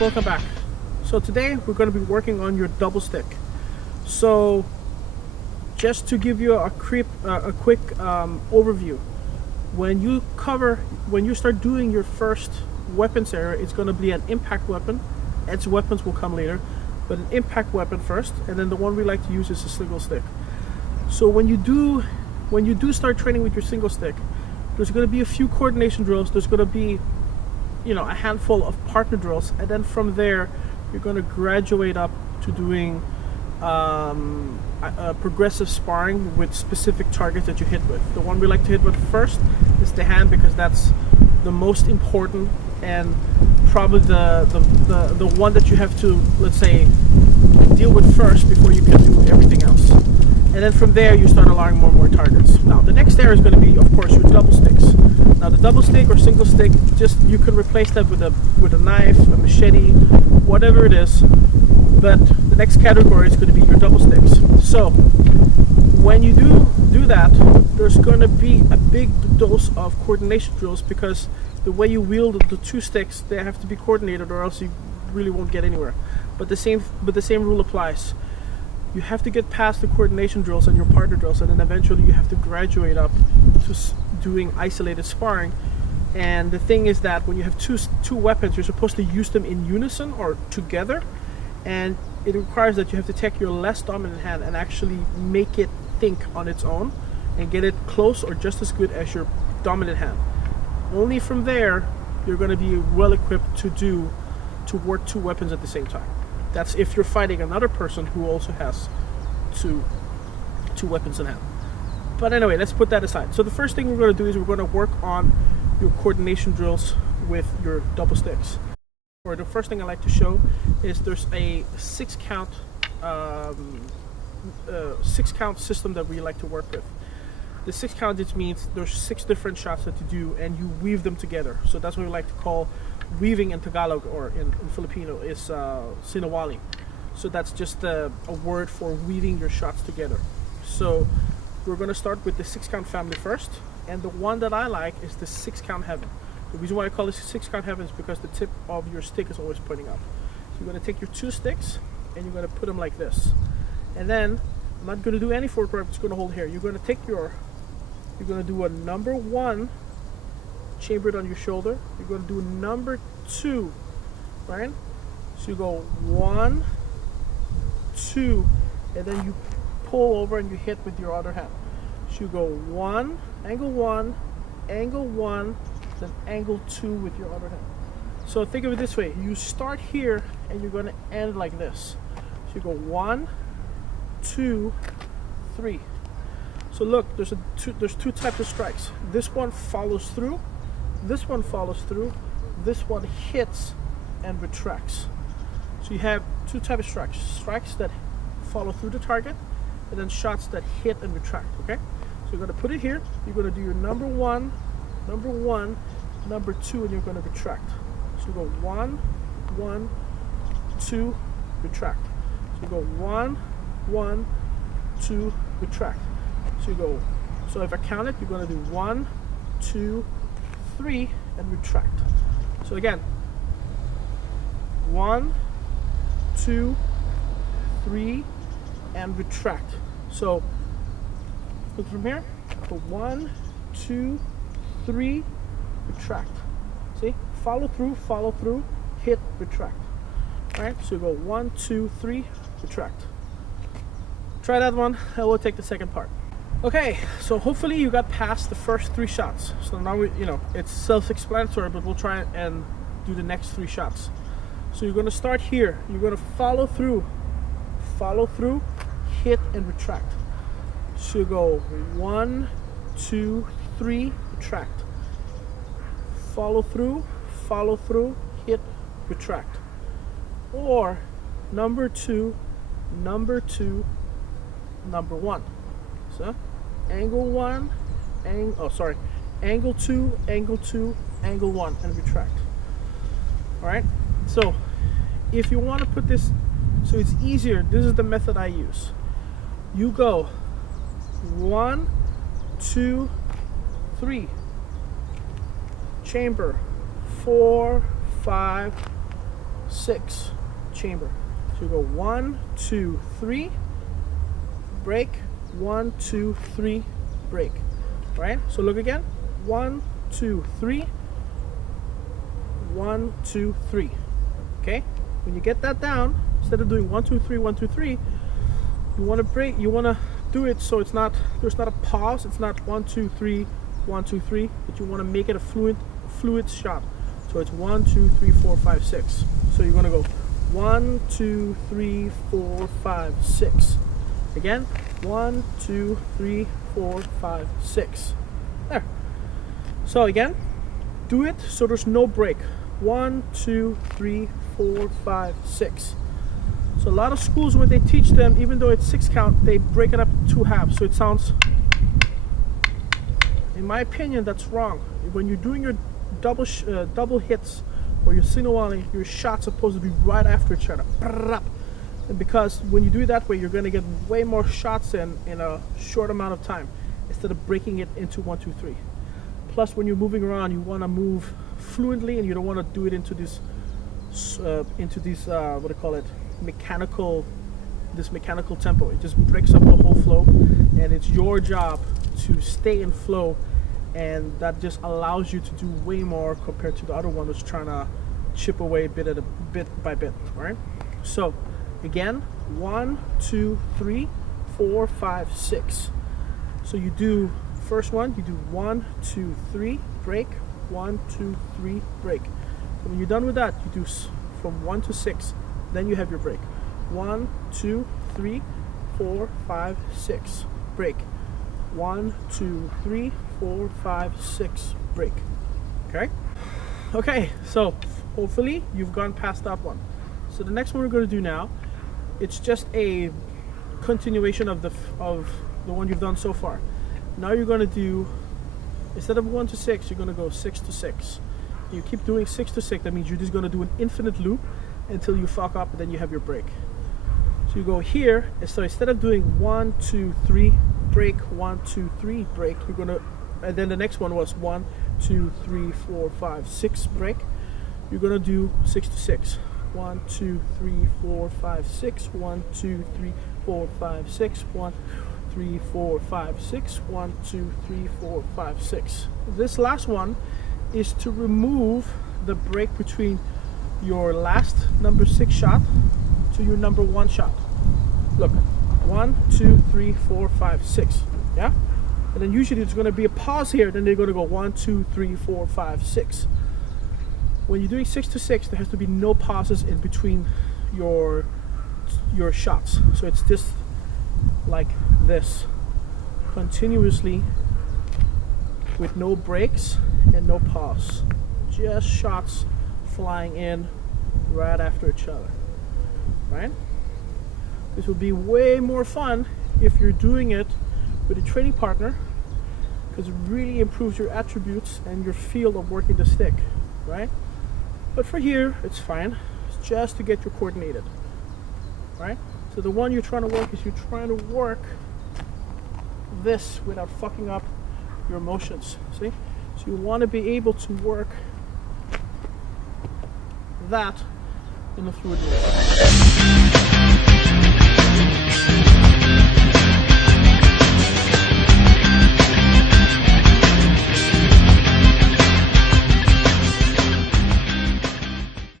welcome back. So today we're going to be working on your double stick. So just to give you a quick overview, when you start doing your first weapons area, it's going to be an impact weapon. Edge weapons will come later, but an impact weapon first, and then the one we like to use is a single stick. So when you do start training with your single stick, there's going to be a few coordination drills. There's going to be, a handful of partner drills, and then from there you're going to graduate up to doing progressive sparring with specific targets that you hit with. The one we like to hit with first is the hand, because that's the most important and probably the one that you have to, let's say, deal with first before you can do everything else. And then from there you start allowing more and more targets. Now the next area is going to be, of course, your double sticks. Now the double stick or single stick, you can replace that with a knife, a machete, whatever it is. But the next category is going to be your double sticks. So when you do that, there's going to be a big dose of coordination drills, because the way you wield the two sticks, they have to be coordinated, or else you really won't get anywhere. But the same rule applies. You have to get past the coordination drills and your partner drills, and then eventually you have to graduate up to doing isolated sparring. And the thing is that when you have two weapons, you're supposed to use them in unison or together, and it requires that you have to take your less dominant hand and actually make it think on its own and get it close or just as good as your dominant hand. Only from there you're going to be well equipped to work two weapons at the same time. That's if you're fighting another person who also has two weapons in hand. But anyway, let's put that aside. So the first thing we're going to do is we're going to work on your coordination drills with your double sticks. Or the first thing I like to show is there's a 6-count system that we like to work with. The 6-count just means there's 6 different shots that you do, and you weave them together. So that's what we like to call weaving in Tagalog, or in Filipino is sinawali. So that's just a word for weaving your shots together. So we're going to start with the 6-count family first, and the one that I like is the 6-count heaven. The reason why I call this 6-count heaven is because the tip of your stick is always pointing up. So you're going to take your 2 sticks and you're going to put them like this. And then I'm not going to do any forward grip, I'm just going to hold here. You're going to take you're going to do a number 1 chambered on your shoulder. You're going to do number 2, right? So you go 1, 2, and then you pull over and you hit with your other hand. So you go 1, angle 1, angle 1, then angle 2 with your other hand. So think of it this way: you start here and you're going to end like this. So you go 1, 2, 3. So look, there's two types of strikes. This one follows through, this one follows through, this one hits and retracts. So you have 2 types of strikes: strikes that follow through the target, and then shots that hit and retract. Okay, so you're going to put it here. You're going to do your number 1, number 1, number 2, and you're going to retract. So you go 1, 1, 2, retract. So you go 1, 1, 2, retract. So you go, so if I count it, you're going to do 1, 2, 3, and retract. So again, 1, 2, 3, and retract. So look from here, go 1, 2, 3, retract. See, follow through, hit, retract. All right, so you go 1, 2, 3, retract. Try that one, and we'll take the second part. Okay, so hopefully you got past the first 3 shots. So now it's self-explanatory, but we'll try and do the next 3 shots. So you're going to start here. You're going to follow through, hit, and retract. So you go 1, 2, 3, retract. Follow through, hit, retract. Or number 2, number 2, number 1. So angle 1, angle 2, angle 2, angle 1, and retract. All right, so if you want to put this so it's easier, this is the method I use. You go 1, 2, 3, chamber 4, 5, 6 chamber. So you go 1, 2, 3, break, 1, 2, 3, break. Right? So look again. 1, 2, 3, 1, 2, 3. Okay? When you get that down, instead of doing 1, 2, 3, 1, 2, 3, you want to break, you want to do it so it's not, there's not a pause, it's not 1, 2, 3, 1, 2, 3, but you want to make it a fluid shot. So it's 1, 2, 3, 4, 5, 6. So you're going to go 1, 2, 3, 4, 5, 6. Again, 1, 2, 3, 4, 5, 6. There. So again, do it so there's no break. 1, 2, 3, 4, 5, 6. So a lot of schools, when they teach them, even though it's 6 count, they break it up in 2 halves. So it sounds, in my opinion, that's wrong. When you're doing your double hits or your sinawali, your shot's supposed to be right after each other. And because when you do it that way, you're going to get way more shots in a short amount of time instead of breaking it into 1, 2, 3. Plus, when you're moving around, you want to move fluently, and you don't want to do it into these what do you call it, mechanical tempo. It just breaks up the whole flow, and it's your job to stay in flow, and that just allows you to do way more compared to the other one who's trying to chip away bit by bit. All right. So again, 1, 2, 3, 4, 5, 6. So you do first one, you do 1, 2, 3, break, 1, 2, 3, break. So when you're done with that, you do from 1 to 6. Then you have your break. 1, 2, 3, 4, 5, 6. Break. 1, 2, 3, 4, 5, 6. Break. Okay? Okay, so hopefully you've gone past that one. So the next one we're going to do now, it's just a continuation of the one you've done so far. Now you're going to do, instead of 1 to 6, you're going to go 6 to 6. You keep doing 6 to 6. That means you're just going to do an infinite loop until you fuck up, and then you have your break. So you go here, and so instead of doing 1, 2, 3, break, 1, 2, 3, break, you're going to, and then the next one was 1, 2, 3, 4, 5, 6, break. You're going to do 6 to 6. 1, 2, 3, 4, 5, 6. 1, 2, 3, 4, 5, 6. 1, 3, 4, 5, 6. 1, 2, 3, 4, 5, 6. This last one is to remove the break between your last number 6 shot to your number 1 shot. Look, 1, 2, 3, 4, 5, 6. Yeah? And then usually there's going to be a pause here, then they're going to go 1, 2, 3, 4, 5, 6. When you're doing 6 to 6, there has to be no pauses in between your shots. So it's just like this, continuously, with no breaks and no pause. Just shots flying in right after each other. Right? This will be way more fun if you're doing it with a training partner, because it really improves your attributes and your feel of working the stick. Right? But for here, it's fine. It's just to get you coordinated. Right? So the one you're trying to work is you're trying to work this without fucking up your motions. See? So you want to be able to work that in a fluid way.